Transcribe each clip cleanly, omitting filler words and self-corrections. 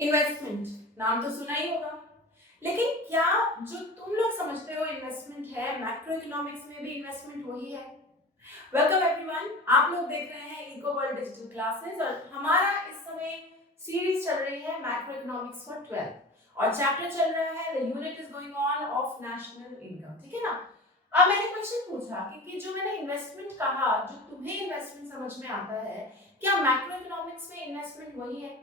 Investment नाम तो सुना ही होगा, लेकिन क्या जो तुम लोग समझते हो इन्वेस्टमेंट है, मैक्रो इकोनॉमिक्स में भी इन्वेस्टमेंट वही है। वेलकम एवरीवन, आप लोग देख रहे हैं इको वर्ल्ड डिजिटल क्लासेस और हमारा इस समय सीरीज चल रही है मैक्रो इकोनॉमिक्स फॉर 12 और चैप्टर चल रहा है the unit is going on off national income. ठीक है ना। अब मैंने क्वेश्चन पूछा कि जो मैंने इन्वेस्टमेंट कहा, जो तुम्हें इन्वेस्टमेंट समझ में आता है, क्या मैक्रो इकोनॉमिक्स में इन्वेस्टमेंट वही है।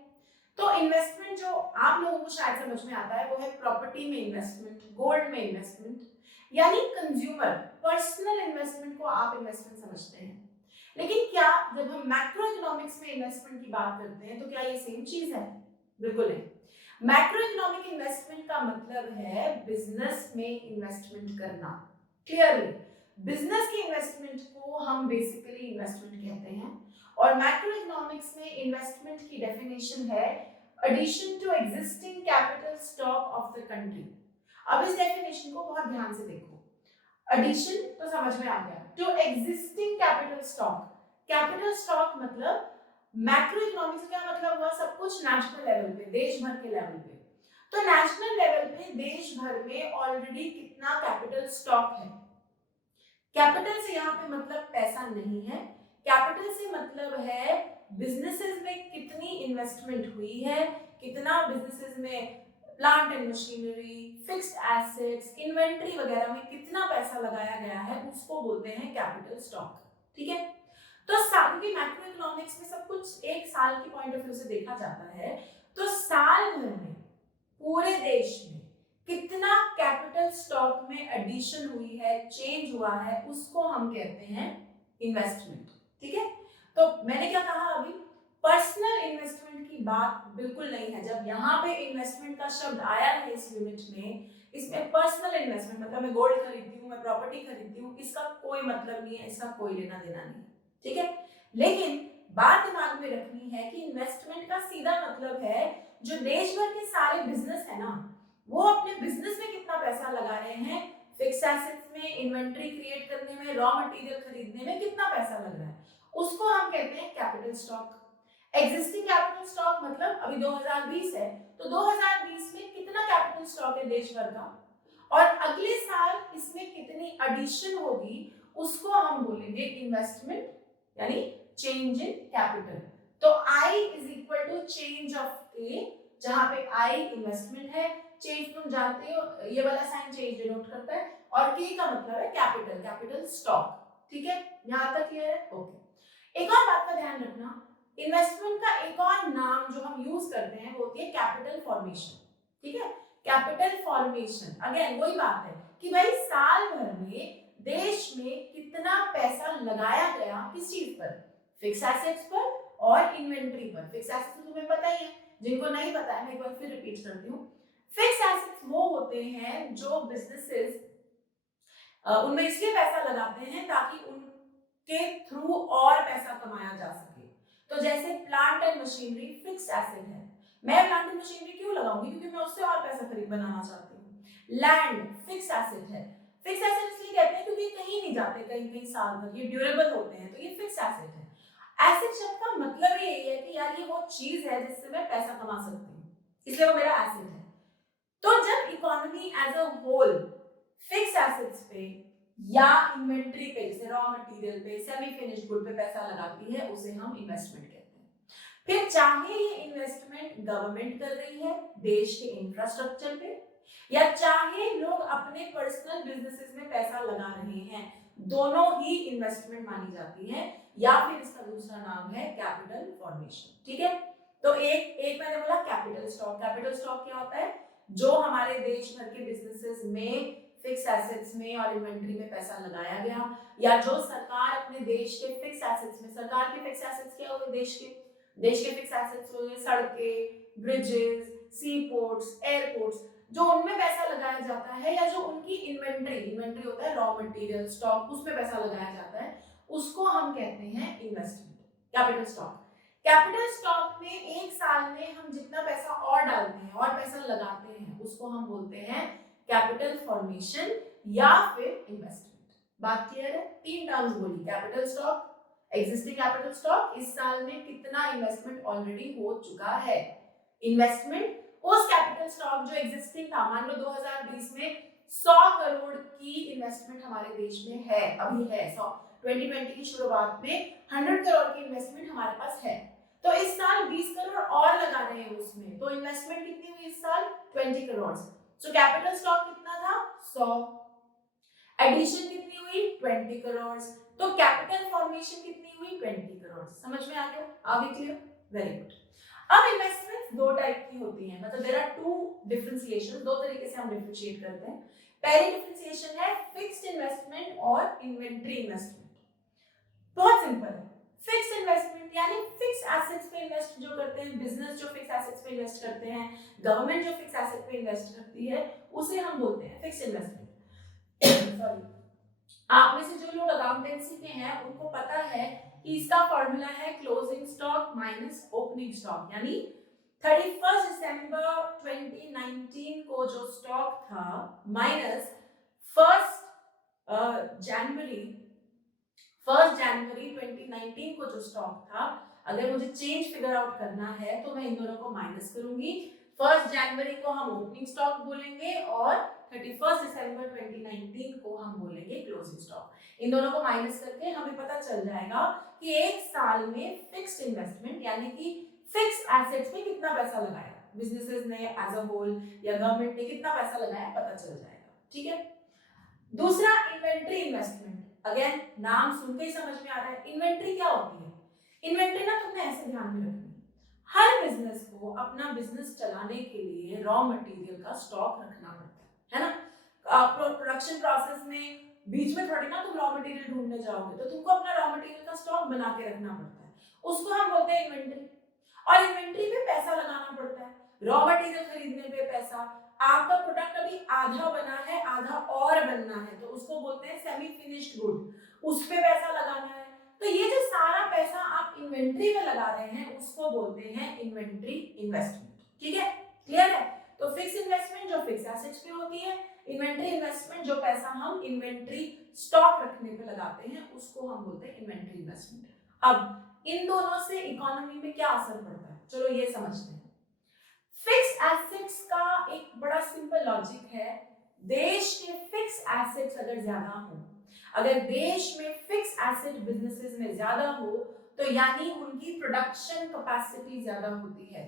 तो इन्वेस्टमेंट जो आप लोगों को शायद समझ में आता है वो है प्रॉपर्टी में इन्वेस्टमेंट, गोल्ड में इन्वेस्टमेंट, यानी कंज्यूमर पर्सनल इन्वेस्टमेंट को आप इन्वेस्टमेंट समझते हैं। लेकिन क्या जब हम मैक्रो इकोनॉमिक्स में इन्वेस्टमेंट की बात करते हैं तो क्या ये सेम चीज है? बिल्कुल नहीं। मैक्रो इकोनॉमिक इन्वेस्टमेंट का मतलब है बिजनेस में इन्वेस्टमेंट करना। क्लियरली बिजनेस की इन्वेस्टमेंट को हम बेसिकली इन्वेस्टमेंट कहते हैं। और मैक्रो इकोनॉमिक्स में इन्वेस्टमेंट की डेफिनेशन है addition to existing capital stock of the country. अब इस डेफिनेशन को बहुत ध्यान से देखो। एडिशन तो समझ में आ गया, to existing capital stock. Capital stock मतलब मैक्रो इकोनॉमिक्स का मतलब हुआ सब कुछ नेशनल लेवल पे, देश भर के लेवल पे। तो नेशनल लेवल पे देश भर में ऑलरेडी कितना कैपिटल स्टॉक है। कैपिटल से यहाँ पे मतलब पैसा नहीं है, कैपिटल से मतलब है बिजनेसेस में कितनी इन्वेस्टमेंट हुई है, कितना बिजनेसेस में plant and machinery, fixed assets, inventory वगैरह में कितना पैसा लगाया गया है, उसको बोलते हैं कैपिटल स्टॉक। ठीक है। तो क्योंकि मैक्रो इकोनॉमिक्स में सब कुछ एक साल के पॉइंट ऑफ व्यू से देखा जाता है, तो साल भर में पूरे देश में कितना कैपिटल स्टॉक में एडिशन हुई है, चेंज हुआ है, उसको हम कहते हैं इन्वेस्टमेंट। ठीक है। तो मैंने क्या कहा अभी, पर्सनल इन्वेस्टमेंट की बात बिल्कुल नहीं है। जब यहाँ पे इन्वेस्टमेंट का शब्द आया है इस यूनिट में, इसमें पर्सनल इन्वेस्टमेंट मतलब मैं गोल्ड खरीदती हूँ, मैं प्रॉपर्टी खरीदती हूँ, इसका कोई मतलब नहीं है, इसका कोई लेना देना नहीं है। ठीक है। लेकिन बात दिमाग में रखनी है कि इन्वेस्टमेंट का सीधा मतलब है जो देश भर के सारे बिजनेस है ना, वो अपने बिजनेस में कितना पैसा लगा रहे हैं, फिक्स एसेट्स में, इन्वेंट्री क्रिएट करने में, रॉ मटेरियल खरीदने में कितना पैसा लग रहा है, उसको हम कहते हैं capital stock. Existing capital stock मतलब अभी 2020 है, तो 2020 में कितना कैपिटल स्टॉक है देश भर का, और अगले साल इसमें कितनी एडिशन होगी, उसको हम बोलेंगे इन्वेस्टमेंट, यानी चेंज इन कैपिटल। तो I is equal to change of A, जहां पे I इन्वेस्टमेंट है, चेंज तुम जानते हो ये वाला साइन चेंज डिनोट करता है, और K का मतलब है कैपिटल, कैपिटल स्टॉक। ठीक है, यहां तक क्लियर है? ओके। एक और बात का ध्यान रखना, इन्वेस्टमेंट का एक और नाम जो हम यूज करते हैं वो होती है कैपिटल फॉर्मेशन। ठीक है, कैपिटल फॉर्मेशन अगेन वही बात है कि भाई साल भर में देश में कितना पैसा लगाया गया किस चीज पर, फिक्स एसेट्स पर और इन्वेंट्री पर। फिक्स एसेट्स तो तुम्हें पता ही है, जिनको नहीं पता है मैं एक बार फिर रिपीट करती हूँ। फिक्स एसेट्स वो होते हैं जो बिजनेसेस उनमें इसलिए पैसा लगाते हैं ताकि उनके थ्रू और पैसा कमाया जा सके। तो जैसे plant and machinery fix asset है, मैं प्लांट एंड मशीनरी क्यों लगाऊंगी, क्योंकि मैं उससे और पैसा खरीद बनाना चाहती हूँ। लैंड फिक्स एसेट है, फिक्स एसेट इसलिए कहते हैं क्योंकि कहीं नहीं जाते, कहीं कहीं साल तक ये ड्यूरेबल होते हैं, तो ये फिक्स एसेट है। एसेट शब्द का मतलब ही यही है कि यार ये वो चीज है जिससे मैं पैसा कमा सकती हूँ, इसलिए वो मेरा एसेट है। तो जब economy as a whole fixed assets पे या इन्वेंट्री पे, जैसे रॉ मटेरियल पे, सेमी फिनिश्ड गुड पे पैसा लगाती है, उसे हम इन्वेस्टमेंट कहते हैं। फिर चाहे ये इन्वेस्टमेंट गवर्नमेंट कर रही है देश के इंफ्रास्ट्रक्चर पे, या चाहे लोग अपने पर्सनल बिजनेसेस में पैसा लगा रहे हैं, दोनों ही इन्वेस्टमेंट मानी जाती है, या फिर इसका दूसरा नाम है कैपिटल फॉर्मेशन। ठीक है। तो एक एक मैंने बोला कैपिटल स्टॉक। कैपिटल स्टॉक क्या होता है, जो हमारे देश भर के बिजनेसेस में फिक्स एसेट्स में और इन्वेंट्री में पैसा लगाया गया, या जो सरकार अपने देश के फिक्स एसेट्स में, सरकार के फिक्स एसेट्स क्या होंगे, देश के फिक्स एसेट्स होंगे सड़कें, ब्रिजेस, सी पोर्ट्स, एयरपोर्ट्स, जो उनमें पैसा लगाया जाता है, या जो उनकी इन्वेंट्री होता है, रॉ मटेरियल स्टॉक, उसमें पैसा लगाया जाता है, उसको हम कहते हैं investment, capital stock. Capital stock में एक साल में हम जितना पैसा और डालते हैं और पैसा लगाते हैं, उसको हम बोलते हैं कैपिटल फॉर्मेशन या फिर इन्वेस्टमेंट। बात क्लियर है? तीन टर्म्स बोली, capital stock, existing capital stock, इस साल में कितना इन्वेस्टमेंट ऑलरेडी हो चुका है, इन्वेस्टमेंट उस कैपिटल स्टॉक जो एग्जिस्टिंग था, मान लो 2020 में 100 करोड़ की इन्वेस्टमेंट हमारे देश में है, अभी है 100, 2020 की शुरुआत में 100 करोड़ की इन्वेस्टमेंट हमारे पास है, तो इस साल 20 करोड़ और लगा रहे हैं उसमें, तो इन्वेस्टमेंट कितनी हुई इस साल? 20 करोड़। सो कैपिटल स्टॉक कितना था? 100, एडिशन कितनी हुई? 20 करोड़, तो कैपिटल फॉर्मेशन कितनी हुई? 20 करोड़। समझ में आ गया? Are we clear? Very good. अब इन्वेस्टमेंट्स दो टाइप की होती हैं, मतलब देयर आर टू डिफरेंशिएशन, दो तरीके से हम डिफरेंशिएट करते हैं। पहली डिफरेंशिएशन है फिक्स्ड इन्वेस्टमेंट और इन्वेंटरी इन्वेस्टमेंट। बहुत सिंपल है। फिक्स्ड इन्वेस्टमेंट यानी फिक्स एसेट्स पे इन्वेस्ट जो करते हैं, बिजनेस जो फिक्स एसेट्स पे इन्वेस्ट करते हैं, गवर्नमेंट जो फिक्स एसेट पे इन्वेस्ट करती है, उसे हम बोलते हैं फिक्स्ड इन्वेस्टमेंट। सॉरी, आप में से जो लोग अकाउंटेंसी के हैं उनको पता है कि इसका फॉर्मूला है closing stock minus opening stock, यानी 31 दिसंबर 2019 को जो स्टॉक था माइनस 1 जनवरी 2019 को जो स्टॉक था, अगर मुझे चेंज फिगर आउट करना है तो मैं इन दोनों को माइनस करूंगी। 1 जनवरी को हम ओपनिंग स्टॉक बोलेंगे और 31 दिसंबर 2019 को हम बोलेंगे क्लोजिंग स्टॉक। इन दोनों को माइनस करके हमें पता चल जाएगा कि एक साल में फिक्स्ड इन्वेस्टमेंट यानी कि फिक्स एसेट्स में कितना पैसा लगाया, बिजनेसेस ने एज अ होल या गवर्नमेंट ने कितना पैसा लगाया, पता चल जाएगा। ठीक है। दूसरा इन्वेंट्री इन्वेस्टमेंट, अगेन नाम सुन के ही समझ में आ रहा है इन्वेंट्री क्या होती है। इन्वेंट्री ना तुमने ऐसे ध्यान में रखनी, हर बिजनेस को अपना बिजनेस चलाने के लिए रॉ मटेरियल का स्टॉक रखना पड़ता है ना। प्रोडक्शन प्रोसेस में बीच में थोड़ी ना तुम रॉ मटेरियल ढूंढने जाओगे, तो तुमको अपना रॉ मटेरियल का स्टॉक बना के रखना पड़ता है, उसको हम बोलते हैं इन्वेंट्री। और इन्वेंट्री में पैसा लगाना पड़ता है, रॉ मटेरियल खरीदने पे पैसा, आपका प्रोडक्ट अभी आधा बना है आधा और बनना है तो उसको बोलते हैं सेमी फिनिश्ड गुड, उस पे पैसा लगाना है। तो ये जो सारा पैसा आप इन्वेंट्री में लगा रहे हैं उसको बोलते हैं इन्वेंट्री इन्वेस्टमेंट। ठीक है, क्लियर है? तो फिक्स इन्वेस्टमेंट जो फिक्स एसेट्स पे होती है, इन्वेंट्री इन्वेस्टमेंट जो पैसा हम इन्वेंट्री स्टॉक रखने पे लगाते हैं उसको हम बोलते हैं इन्वेंट्री इन्वेस्टमेंट। अब इन दोनों से इकोनॉमी में क्या असर पड़ता है, चलो ये समझते हैं। फिक्स एसेट्स का एक बड़ा सिंपल लॉजिक है, देश के फिक्स एसेट्स अगर ज्यादा हो, अगर देश में फिक्स एसेट बिजनेसेस में ज्यादा हो तो यानी उनकी प्रोडक्शन कैपेसिटी ज्यादा होती है।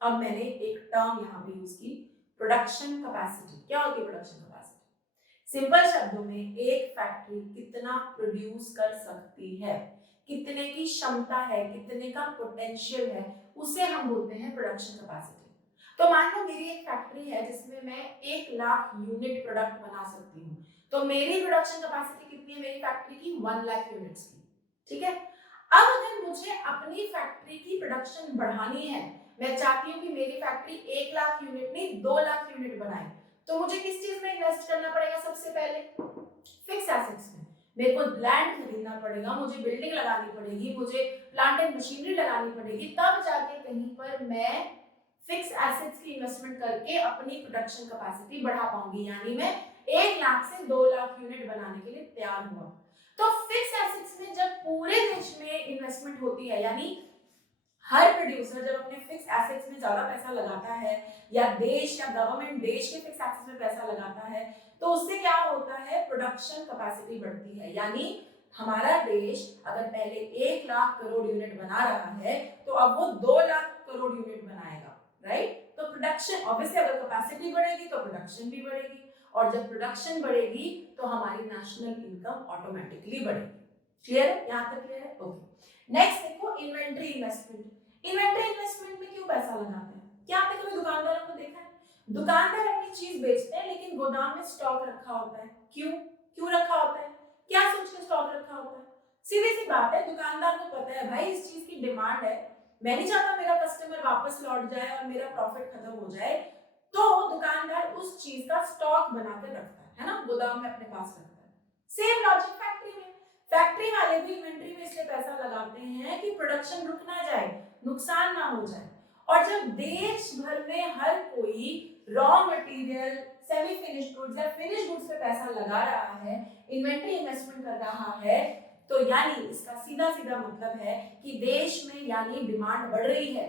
अब मैंने एक टर्म यहां पे यूज की, प्रोडक्शन कैपेसिटी। क्या होती है प्रोडक्शन कैपेसिटी? सिंपल शब्दों में एक फैक्ट्री कितना प्रोड्यूस कर सकती है, कितने की क्षमता है, कितने का पोटेंशियल है, उसे हम बोलते हैं प्रोडक्शन कैपेसिटी। तो मान लो मेरी एक फैक्ट्री है जिसमें मैं 1 लाख यूनिट प्रोडक्ट बना सकती हूँ, तो मेरी प्रोडक्शन कैपेसिटी कितनी है मेरी फैक्ट्री की? 1 लाख यूनिट्स की। ठीक है। अब अगर मुझे अपनी फैक्ट्री की प्रोडक्शन बढ़ानी है, मैं चाहती हूँ कि मेरी फैक्ट्री 1 लाख यूनिट नहीं 2 लाख यूनिट बनाए, तो मुझे किस चीज में इन्वेस्ट करना पड़ेगा? सबसे पहले फिक्स एसेट्स में। मेरे को लैंड खरीदना पड़ेगा, मुझे बिल्डिंग लगानी पड़ेगी, मुझे प्लांट एंड मशीनरी लगानी पड़ेगी, तब जाके कहीं पर मैं फिक्स एसेट्स की इन्वेस्टमेंट करके अपनी प्रोडक्शन कैपेसिटी बढ़ा पाऊंगी, यानी मैं 1 लाख से 2 लाख यूनिट बनाने के लिए तैयार हुआ। तो फिक्स एसेट्स में जब पूरे देश में इन्वेस्टमेंट होती है, यानी हर प्रोड्यूसर जब अपने फिक्स एसेट्स में ज्यादा पैसा लगाता है या देश या गवर्नमेंट देश के फिक्स एसेट्स में पैसा लगाता है, तो उससे क्या होता है? प्रोडक्शन कैपेसिटी बढ़ती है, यानी हमारा देश अगर पहले 1 लाख करोड़ यूनिट बना रहा है तो अब वो 2 लाख करोड़ यूनिट बनाएगा, राइट? तो प्रोडक्शन ऑब्वियसली, अगर कैपेसिटी बढ़ेगी तो प्रोडक्शन भी बढ़ेगी, और जब प्रोडक्शन बढ़ेगी तो हमारी नेशनल इनकम ऑटोमेटिकली बढ़ेगी। क्लियर है? यहां तक क्लियर है? ओके। नेक्स्ट देखो इन्वेंट्री इन्वेस्टमेंट। इन्वेंट्री इन्वेस्टमेंट में क्यों पैसा लगाते हैं? क्या आपने कभी दुकानदारों को देखा है? दुकानदार अपनी चीज बेचते हैं लेकिन गोदाम में स्टॉक रखा होता है। क्यों क्यों रखा होता है? क्या सोच के स्टॉक रखा होता है? सीधी सी बात है, दुकानदार को पता है भाई इस चीज की डिमांड है, मैं नहीं चाहता मेरा कस्टमर वापस लौट जाए और मेरा प्रॉफिट खत्म हो जाए, तो दुकानदार उस चीज का स्टॉक बना कर रखता है ना, गोदाम में अपने पास रखता है। सेम लॉजिक फैक्ट्री में, फैक्ट्री वाले भी इन्वेंट्री में इसलिए पैसा लगाते हैं कि प्रोडक्शन रुक ना जाए, नुकसान ना हो जाए। और जब देश भर में हर कोई raw material, semi finished goods या फिनिश्ड गुड्स पे पैसा लगा रहा है, इन्वेंट्री इन्वेस्टमेंट कर रहा है, तो यानी इसका सीधा सीधा मतलब है कि देश में यानी डिमांड बढ़ रही है,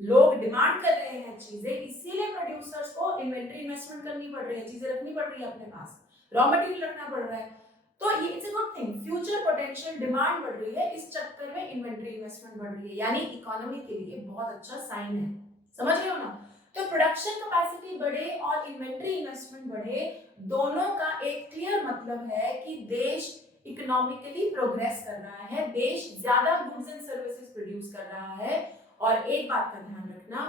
लोग डिमांड कर रहे हैं चीजें, इसीलिए प्रोड्यूसर्स को इन्वेंट्री इन्वेस्टमेंट करनी पड़ रही है, चीजें रखनी पड़ रही है अपने पास, रॉ मटेरियल रखना पड़ रहा है। तो ये it's a good thing, future potential demand बढ़ रही है, इस चक्कर में इन्वेंट्री इन्वेस्टमेंट बढ़ रही है, यानी इकोनॉमी के लिए बहुत अच्छा साइन है। समझ रहे हो ना? तो प्रोडक्शन कैपेसिटी बढ़े और इन्वेंट्री इन्वेस्टमेंट बढ़े, दोनों का एक क्लियर मतलब है कि देश इकोनॉमिकली प्रोग्रेस कर रहा है, देश ज्यादा गुड्स एंड सर्विसेज प्रोड्यूस कर रहा है। और एक बात का ध्यान रखना,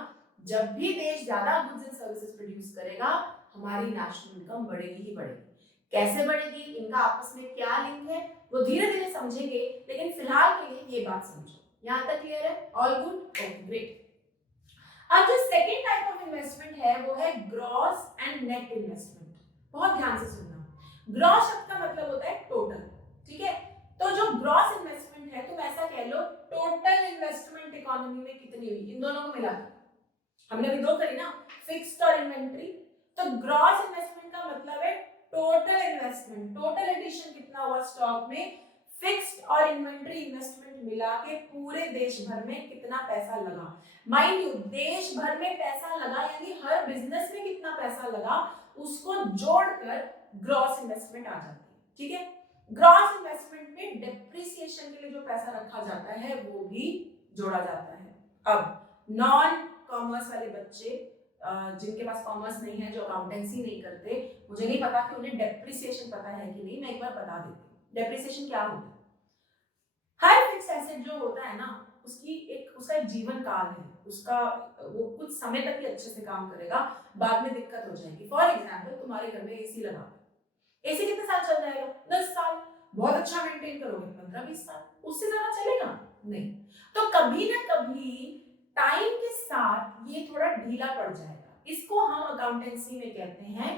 जब भी देश ज्यादा गुड्स एंड सर्विसेज प्रोड्यूस करेगा, हमारी नेशनल इनकम बढ़ेगी ही बढ़ेगी। कैसे बढ़ेगी, इनका आपस में क्या लिंक है, वो धीरे धीरे समझेंगे, लेकिन फिलहाल के लिए ये बात समझो। यहां तक क्लियर है? All good? Okay, great. अब जो सेकंड टाइप ऑफ इन्वेस्टमेंट है वो है ग्रॉस एंड नेट इन्वेस्टमेंट। बहुत ध्यान से सुनना। ग्रॉस शब्द का मतलब होता है टोटल, ठीक है? तो जो ग्रॉस इन्वेस्टमेंट है, तुम ऐसा कह लो टोटल इन्वेस्टमेंट इकोनॉमी में कितनी हुई, इन दोनों को मिलाकर। हमने अभी दो करी ना, फिक्स्ड और इन्वेंट्री। तो ग्रॉस इन्वेस्टमेंट का मतलब है टोटल इन्वेस्टमेंट, टोटल एडिशन कितना हुआ स्टॉक में, फिक्स्ड और इन्वेंट्री इन्वेस्टमेंट मिला के पूरे देश भर में कितना पैसा लगा। माइंड यू, देश भर में पैसा लगा यानी हर बिजनेस में कितना पैसा लगा, उसको जोड़कर ग्रॉस इन्वेस्टमेंट आ जाती है, ठीक है? ग्रॉस इन्वेस्टमेंट में डेप्रिसिएशन के लिए जो पैसा रखा जाता है वो भी जोड़ा जाता है। अब नॉन कॉमर्स वाले बच्चे, जिनके पास कॉमर्स नहीं है, जो अकाउंटेंसी नहीं करते, मुझे नहीं पता कि उन्हें डेप्रिसिएशन पता है कि नहीं, मैं एक बार बता देती हूँ। डेप्रिसिएशन क्या होता है? हर फिक्स एसेट जो होता है ना, उसका एक जीवन काल है, उसका वो कुछ समय तक ही अच्छे से काम करेगा, बाद में दिक्कत हो जाएगी। फॉर एग्जाम्पल, तुम्हारे घर में एसी लगा, एसी कितने साल चल जाएगा? 10 साल। बहुत अच्छा मेंटेन करोगे 15-20 साल, उससे ज्यादा चलेगा नहीं। तो कभी ना कभी टाइम के साथ ये थोड़ा ढीला पड़ जाएगा। इसको हम अकाउंटेंसी में कहते हैं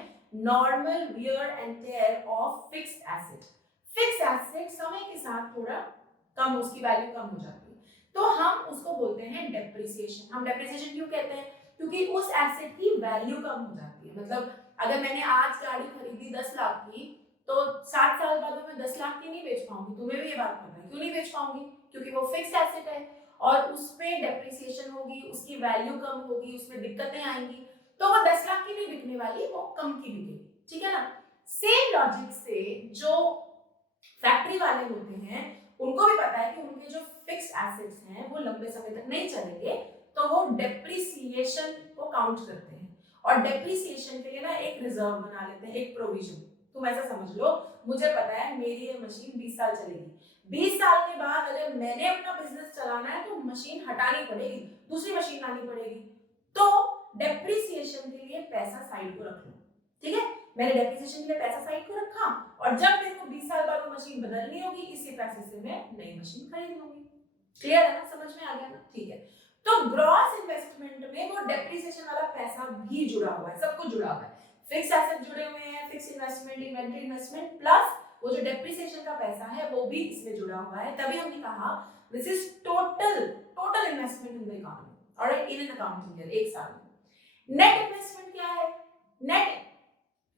normal wear and tear of fixed asset. Fixed asset समय के साथ थोड़ा कम, उसकी वैल्यू कम हो जाती है, तो हम उसको बोलते हैं डेप्रिसिएशन। हम डेप्रिसिएशन क्यों कहते हैं? क्योंकि उस एसेट की वैल्यू कम हो जाती है। मतलब अगर मैंने आज गाड़ी खरीदी 10 लाख की, तो 7 साल बाद मैं 10 लाख की नहीं बेच पाऊंगी। तुम्हें भी ये बात पता है, क्यों नहीं बेच पाऊंगी? क्योंकि वो फिक्स्ड एसेट है और उस पे डेप्रिसिएशन होगी, उसकी वैल्यू कम होगी, उसमें दिक्कतें आएंगी, तो वो 10 लाख की नहीं बिकने वाली, वो कम की बिकेगी, ठीक है ना? सेम लॉजिक से जो फैक्ट्री वाले होते हैं, उनको भी पता है कि उनके जो फिक्स्ड एसेट्स हैं वो लंबे समय तक नहीं चलेंगे, तो वो डेप्रिसिएशन को काउंट करते हैं और डेप्रिसिएशन के लिए ना एक रिजर्व बना लेते हैं, एक प्रोविजन। तुम ऐसा समझ लो, मुझे पता है मेरी ये मशीन 20 साल चलेगी, 20 साल के बाद अगर मैंने अपना बिजनेस चलाना है तो मशीन हटानी पड़ेगी, दूसरी मशीन लानी पड़ेगी, तो डेप्रिसिएशन के लिए पैसा साइड को रख लो, ठीक है? मैंने डेप्रिसिएशन के लिए पैसा साइड को रखा और जब मेरे को 20 साल बाद वो मशीन बदलनी होगी, इसी पैसे से मैं नई मशीन खरीद लूंगी। क्लियर है ना? समझ में आ गया ना? ठीक है। तो ग्रॉस इन्वेस्टमेंट में वो डेप्रिसिएशन वाला पैसा भी जुड़ा हुआ है, सब कुछ जुड़ा हुआ है। फिक्स एसेट जुड़े हुए हैं, fix investment, inventory investment, plus वो जो डेप्रिसिएशन का पैसा है वो भी इसमें जुड़ा हुआ है। तभी हमने कहा this is total investment in the economy, alright, in an accounting year, एक साल में। नेट इन्वेस्टमेंट क्या है?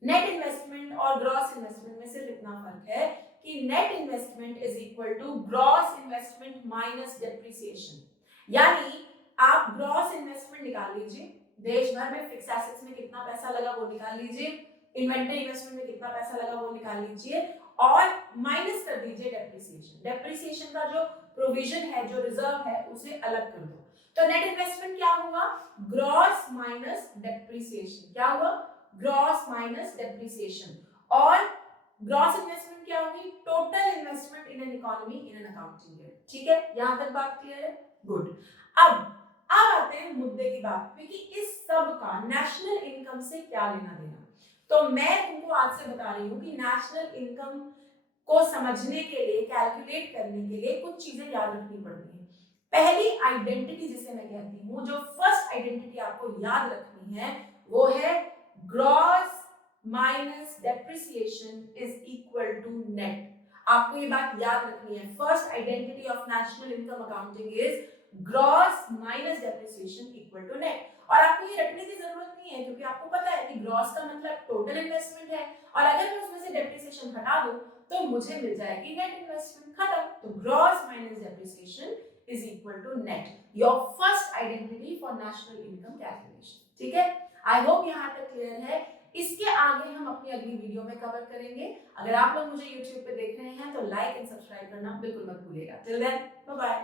नेट इन्वेस्टमेंट और ग्रॉस इन्वेस्टमेंट में सिर्फ इतना फर्क है कि net investment is equal to gross investment minus depreciation. यानी आप ग्रॉस इन्वेस्टमेंट निकाल लीजिए, देश भर में फिक्स एसेट्स में कितना पैसा लगा वो निकाल लीजिए, इन्वेंटरी इन्वेस्टमेंट में कितना पैसा लगा वो निकाल लीजिए और माइनस कर दीजिए डेप्रिसिएशन। डेप्रिसिएशन का जो प्रोविजन है, जो रिजर्व है, उसे अलग कर दो। तो नेट इन्वेस्टमेंट क्या हुआ? Gross minus depreciation. क्या हुआ? Gross minus depreciation. और ग्रॉस इन्वेस्टमेंट क्या होगी? Total investment in an economy in an accounting year. ठीक है, यहां तक बात क्लियर है? गुड। अब आते हैं मुद्दे की बात पे कि इस सब का नेशनल इनकम से क्या लेना देना। तो मैं तुमको आज से बता रही हूं कि नेशनल इनकम को समझने के लिए, कैलकुलेट करने के लिए कुछ चीजें याद रखनी पड़ती हैं। पहली आइडेंटिटी जिसे मैं कहती हूं, जो फर्स्ट आइडेंटिटी आपको याद रखनी है, वो है gross minus depreciation is equal to net. आपको ये बात याद रखनी है। First identity of national income accounting is gross minus depreciation equal to net. और आपको ये रखने की जरूरत नहीं है, क्योंकि आपको पता है कि ग्रॉस का मतलब टोटल इन्वेस्टमेंट है, और अगर मैं उसमें से डेप्रिसिएशन हटा दूं तो मुझे मिल जाएगी नेट इन्वेस्टमेंट। खत्म। तो gross minus depreciation is equal to net, your first identity for national income calculation. ठीक है, आई होप यहाँ तक क्लियर है। इसके आगे हम अपनी अगली वीडियो में कवर करेंगे। अगर आप लोग मुझे YouTube पे देख रहे हैं तो लाइक एंड सब्सक्राइब करना बिल्कुल मत भूलिएगा। Till then, bye bye.